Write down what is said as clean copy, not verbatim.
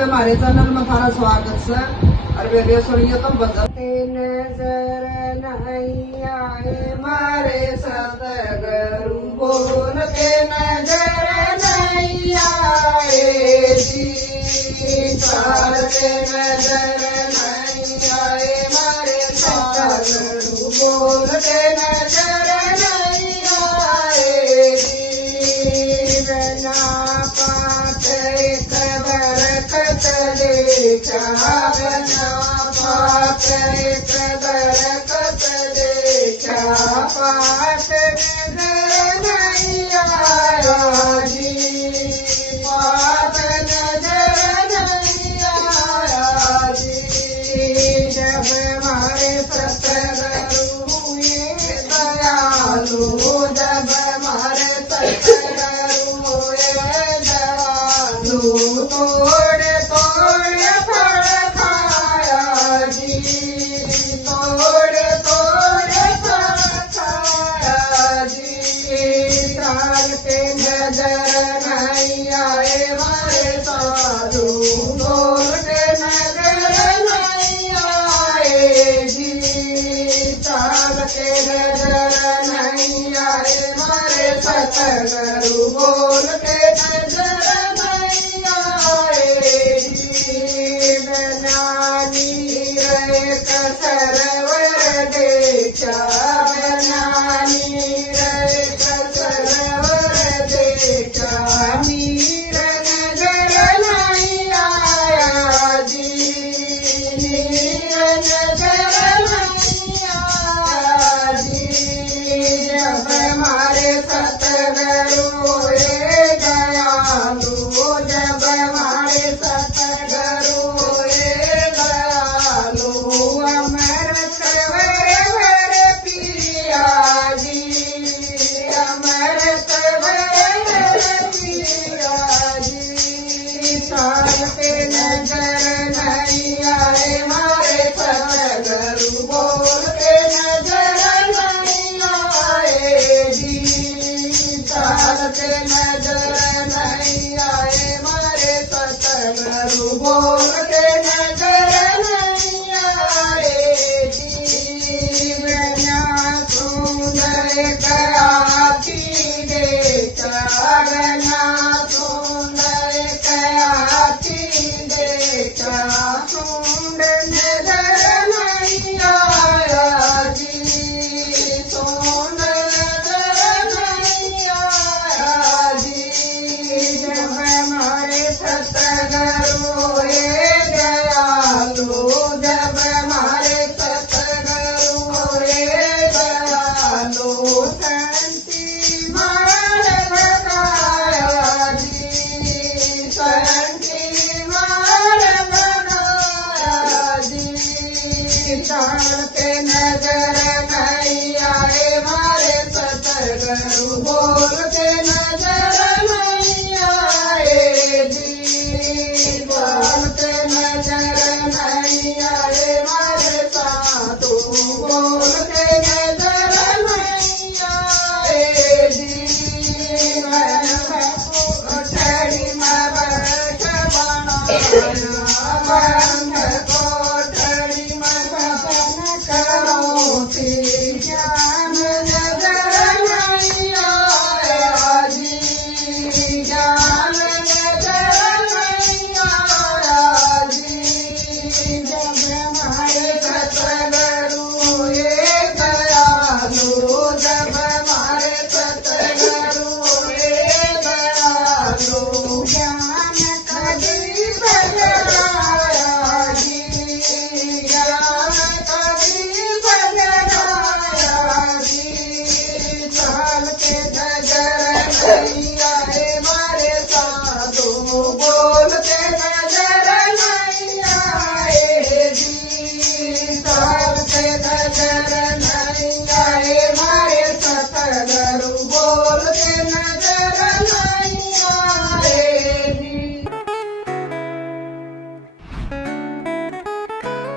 हमारे चैनल में थारा स्वागत है। और वीडियो सुनिए तो भजन नजर नहीं आए मारे सतगुरु बोल के नजर नहीं आए जी चार के नजर नहीं आए मारे सतगुरु बोल के नजर नहीं आए जी बिना पाते बरकत देखा बिना पाते बरकत देखा पाठ नजर नहीं आया जी पाठ नजर नहीं आया जी जब हमारे सतगुरु हुए दयालु जब हमारे सतगुरु हुए दयालु तोड़ तोड़ फल खाया जी तोड़ तोड़ फल खाया जी साल के नजर नहीं आए हमारे साधु तोड़ के नजर नहीं आए जी साल के नजर नहीं आए हमारे सतगुरु बोल के नजर नहीं आए जी बनानी रे कसरवर देखा बनानी रे कसरवर देखा मीर नजर नहीं आया जी मीर नजर नहीं आया जी जब हमारे सतगुरु हुए दयालु जब हमारे सतगुरु हुए दयालु अमर सवर पिया जी अमर सवर पिया जी साल के नजर नहीं आए हमारे सतगुरु बोल के नजर नहीं आए जी साल के नजर नहीं आए हमारे सतगुरु बोल के नजर नहीं आए जी बिना सुंदर कयाती देखा बिना सुंदर कयाती देखा सुंदर नजर नहीं आया जी सुंदर नजर नहीं आया जी जब हमारे सतगुरु हुए दयालु जब हमारे सतगुरु हुए दयालु शांति मार लगाया जी शांति मार लगाया जी चार के नजर नहीं आए हमारे सतगुरु बोल के नजर नहीं आए जी बोल के नजर नहीं आए हमारे साधु बोल के नजर नहीं आए जी कोठड़ी में बैठ बनाया बंद कोठड़ी में भजन करो थी ज्ञान नजर नहीं आया जी ज्ञान नजर नहीं आया जी जब हमारे सतगुरु हुए दयालु जब